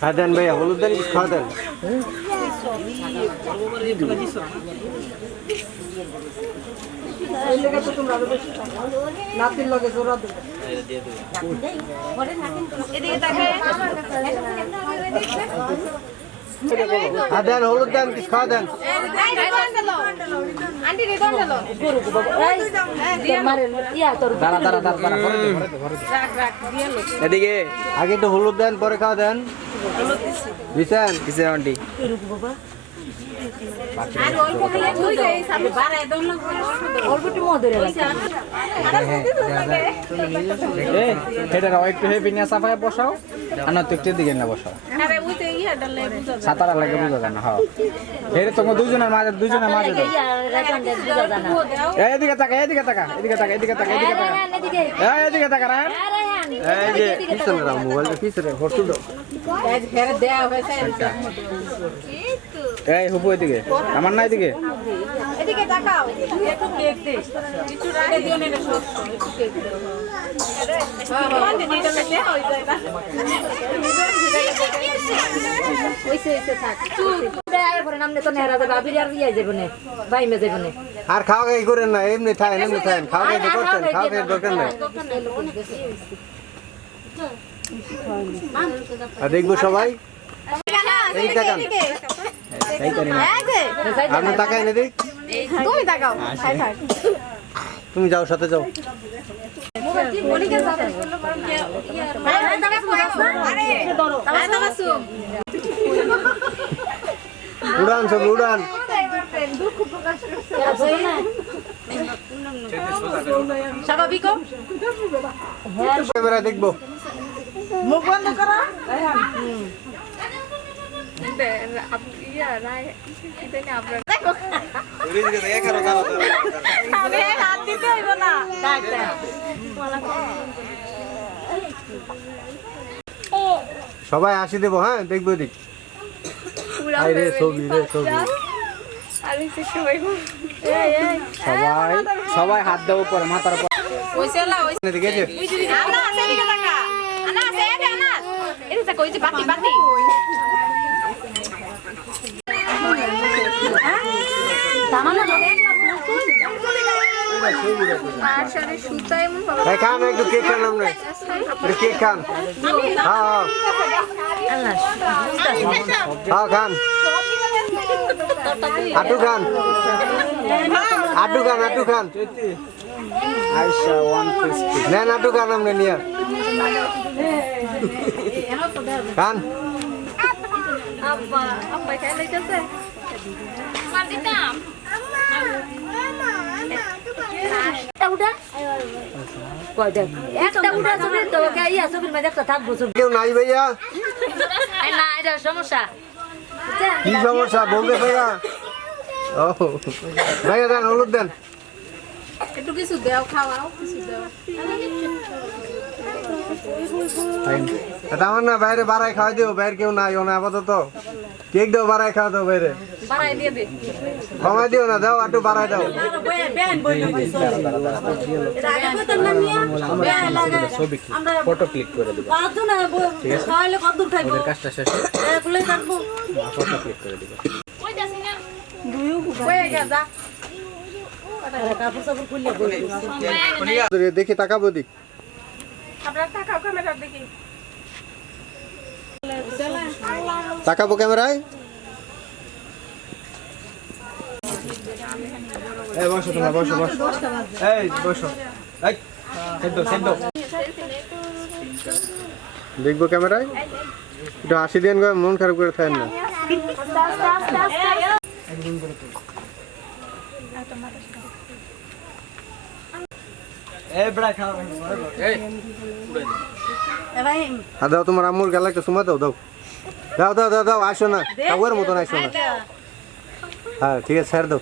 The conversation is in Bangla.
হ্যাঁ দেন ভাইয়া হলুদ দেন কিছু খাওয়া দেন। এই দেন হলুদ দেন কিছু খাওয়া দেন। এদিকে। আগে একটু হলুদ দেন পরে খাওয়া দেন। কিসের আন্টি। বসাও আর না তো একটু দিকে না বসাও। সাতারা লাগে বুঝা যায় না হ্যাঁ হেডে তোমার দুজনের মাঝে দুজনের মাঝে এদিকে তাকা এদিকে তাকা এদিকে তাকা এদিকে তাকা এদিকে তাকা। এদিকে তাকা এই পিছনে রাখ মোবাইলটা পিছনে হুপু এদিকে আমার না এদিকে আর খাওয়া খাই করেন না, এমনি খায় খাওয়া খাই খাওয়া খাই দরকার নাই আর দেখব সবাই? এই তাকান। এই করি না আপনি তাকাই না দেখ। তুমি তাকাও। হাই তুমি যাও সাথে যাও। উড়ান সব উড়ান। স্বাভাবিক দেখব। মুখ বন্ধ করো। আরে হাত দিতে হইব না। সবাই আসি দেবো হ্যাঁ? দেখব দিক রে ছবি রে ছবি। সবাই সবাই হাত দেবো পরে মাথার উপর। ওইসেলা ওই এদিকে আছে? আনা আছে এদিকে তাকা আনা আছে এদিকে আনা ওই যে বাতি। খান একটু কেক খান আপনি একটু কেক খান। হ্যাঁ হ্যাঁ খান। আটু খান। আটু খান আটু খান। আইসা ওয়ান ফিফটি নেন আটু খান আপনি নিয়ে খান একটা উঠা ছবি তো ইয়া ছবির মাঝে একটা থাকব ছবি কেউ নাই ভাইয়া না সমস্যা কি সমস্যা বলতে ভাইয়া ও ভাইয়া দেন হলুদ দেন একটু কিছু দেও খাওয়াও কিছু দেও। এটা আমার না বাইরে বাড়াই খাওয়াই দিও বাইরে কেউ নাই ওনা আপাতত। কেক দাও বাড়াই খাওয়া দাও বাইরে। কমাই দিও না দাও একটু বাড়াই দাও। ফটো ক্লিক করে দেবো ওদের কাজটা শেষ ফটো ক্লিক করে দেবো কয়ে গেছে। যা দেখি তাকাবো দিক তাকাবো ক্যামেরায়? এই, বসো তোমরা, বসো বসো। এই, বসো। দেখব ক্যামেরায়? একটু হাসি দেন মন খারাপ করে থাকেন না। দাও তোমার আম্মুর গেলা একটা সময় দাও দাও। দাও দাও দাও দাও আসো না। কাউয়ের মতন আসো না। হ্যাঁ ঠিক আছে স্যার দাও।